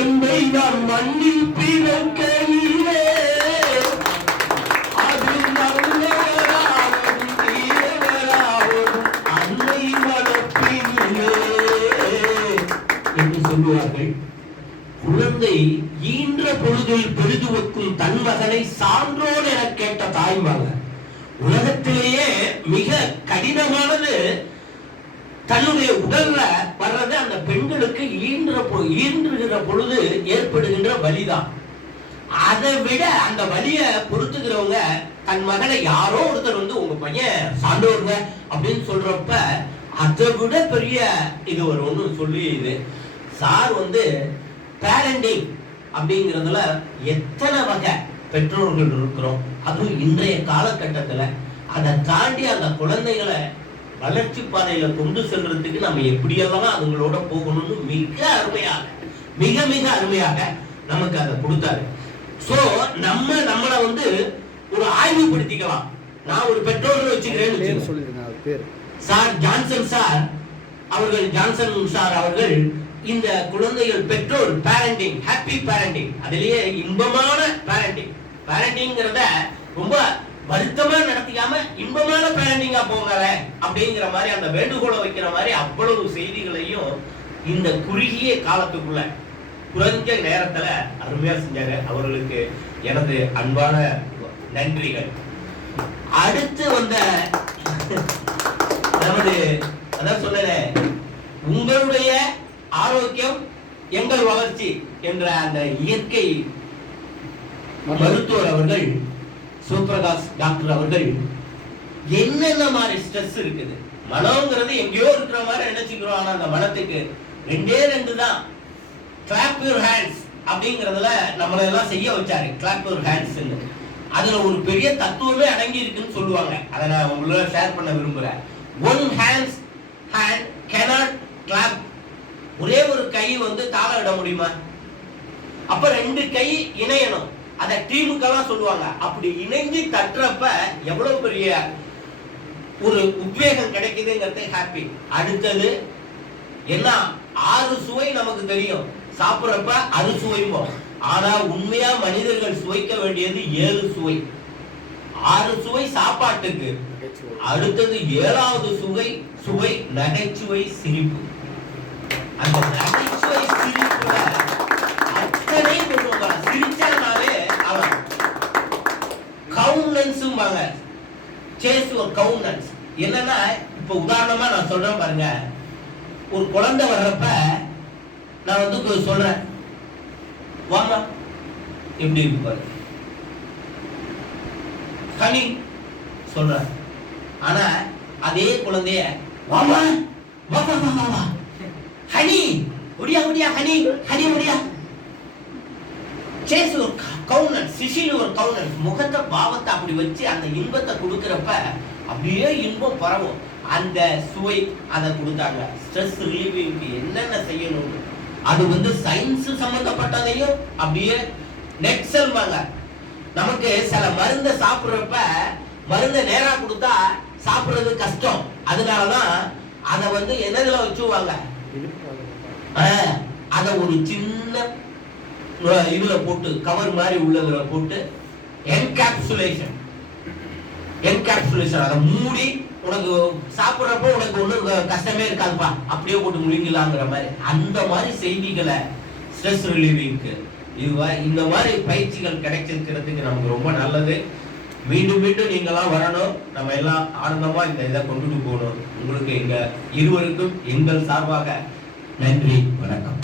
குழந்தை நாம் மண்ணில் பிறக்கையிலே அது நல்லவராகவும் தீயவராகவும் அன்னை வளர்ப்பினிலே என்று சொல்லுவார்கள். குழந்தை ஈன்ற பொழுதில் பெரிதுவக்கும் தன் மகனை சான்றோன் என கேட்ட தாய்மாங்க. உலகத்திலேயே மிக கடினமானது தன்னுடைய உடல்ல வர்றது அந்த பெண்களுக்கு ஈன்றுகிற பொழுது ஏற்படுகின்ற வலிதான். அதை விட அந்த வலியை பொறுத்துக்கிறவங்க தன் மகனை யாரோ ஒருத்தர் உங்க பையன் சான்றோருங்க அப்படின்னு சொல்றப்ப அதை விட பெரிய இது ஒரு ஒண்ணு சொல்லி இது சார் பேரண்டிங் அப்படிங்கிறதுல எத்தனை வகை பெற்றோர்கள் இருக்கிறோம். அதுவும் இன்றைய காலகட்டத்துல அதை தாண்டி அந்த குழந்தைகளை வளர்ச்சி பாதையில கொண்டு செல்றதுக்கு நம்ம எப்படியெல்லாம் அதுங்களோட போகணும்னு மிக மிக அருமையாக நமக்கு அதை கொடுத்தாரு. சோ நம்மளை ஒரு ஆய்வுபடுத்திக்கலாம். நான் ஒரு பெற்றோர்கள் வச்சுக்கிறேன். சார் ஜான்சன் சார் அவர்கள் இந்த குழந்தைகள் பெற்றோர் பேரண்டிங், ஹாப்பி பேரண்டிங், அதிலேயே இன்பமான பேரண்டிங்கிறத ரொம்ப வருத்தமா நடத்திக்காம இன்பமான பேரண்டிங்கா போங்க அப்படிங்கிற மாதிரி அந்த வேண்டுகோளை வைக்கிற மாதிரி அவ்வளவு செய்திகளையும் இந்த குறுகிய காலத்துக்குள்ள குறைஞ்ச நேரத்துல அருமையா செஞ்சாங்க. அவர்களுக்கு எனது அன்பான நன்றிகள். அடுத்து வந்த நமது அதான் சொன்ன உங்களுடைய ஆரோக்கியம் எங்கள் வளர்ச்சி என்ற அந்த இயற்கை மருத்துவர் அவர்கள் சிவபிரகாஷ் டாக்டர் அவர்கள் என்னென்ன மாதிரி ஸ்ட்ரெஸ் இருக்குது, மனம்ங்கிறது எங்கேயோ இருக்கிற மாதிரி நினைச்சுக்கிறோம். ஆனா அந்த மனத்துக்கு ரெண்டு தான். கிளாப் யுவர் ஹேண்ட்ஸ் அப்படிங்கறதுல நம்மள எல்லாம் செய்ய வச்சாரு. கிளாப் யுவர் ஹேண்ட்ஸ் அதுல ஒரு பெரிய தத்துவமே அடங்கி இருக்குன்னு சொல்லுவாங்க. அதை நான் உங்களோட ஷேர் பண்ண விரும்புறேன். One hand cannot clap. ஒரே ஒரு கை தாள இட முடியுமா? அப்ப ரெண்டு கை இணையணும். அத டீமுக்கெல்லாம் சொல்லுவாங்க. அப்படி இணைஞ்சு தட்டுறப்ப எவ்வளவு பெரிய ஒரு உத்வேகம் கிடைக்குதுங்கிறது ஹாப்பி. அடுத்தது என்ன, 6 சுவை நமக்கு தெரியும். சாப்பிடுறப்ப அறுசுவைப்போம். ஆனா உண்மையா மனிதர்கள் சுவைக்க வேண்டியது 7 சுவை. 6 சுவை சாப்பாட்டுக்கு. அடுத்தது 7வது சுவை நகைச்சுவை, சிரிப்பு. அந்த நகைச்சுவை சிரிப்புல அத்தனை சிரிச்சாலே அவன் கவுண்டன்ஸும்பாங்க. சேஸ் ஒரு கவுண்டன்ஸ் என்னன்னா, இப்ப உதாரணமா நான் சொல்றேன் பாருங்க. ஒரு குழந்தை வர்றப்ப நான் சொல்றேன், வாமா எப்படி இருக்கு பாரு, ஹனி சொல்றேன். ஆனா அதே குழந்தைய வாமா வா வா வா வா ஹனி ஒடியா ஒடியா ஹனி ஹனி ஒடியா. சேஸ் ஒரு கவுண்டன்ஸ், சிசில் ஒரு கவுண்டன்ஸ். முகத்தை பாவத்தை அப்படி வச்சு அந்த இன்பத்தை கொடுக்கறப்ப அப்படியே இன்பம் பரவும். அந்த சுவை அதை கொடுத்தாங்க. ஸ்ட்ரெஸ் ரிலீவிங்க்கு என்னென்ன செய்யணும், அது சயின்ஸ் சம்பந்தப்பட்டதையும் அப்படியே நெட் செல்வாங்க. நமக்கு சில மருந்தை சாப்பிடுறப்ப மருந்தை நேரா கொடுத்தா சாப்பிடுறது கஷ்டம். அதனாலதான் அதை என்னதுல வச்சுவாங்க, அத ஒரு சின்ன இதுல போட்டு கவர் மாதிரி உள்ளதுல போட்டு என்கேப்சுலேஷன் அதை மூடி உனக்கு சாப்பிடுறப்போ உனக்கு ஒன்றும் கஷ்டமே இருக்காதுப்பா, அப்படியே போட்டு முழுங்கலாங்கிற மாதிரி. அந்த மாதிரி செய்திகளை ஸ்ட்ரெஸ் ரிலீவிங்க்கு இந்த மாதிரி பயிற்சிகள் கிடைச்சிருக்கிறதுக்கு நமக்கு ரொம்ப நல்லது. மீண்டும் மீண்டும் நீங்களாம் வரணும். நம்ம எல்லாம் ஆனந்தமா இந்த இதை கொண்டுட்டு போகணும். உங்களுக்கு எங்க இருவருக்கும் எங்கள் சார்பாக நன்றி, வணக்கம்.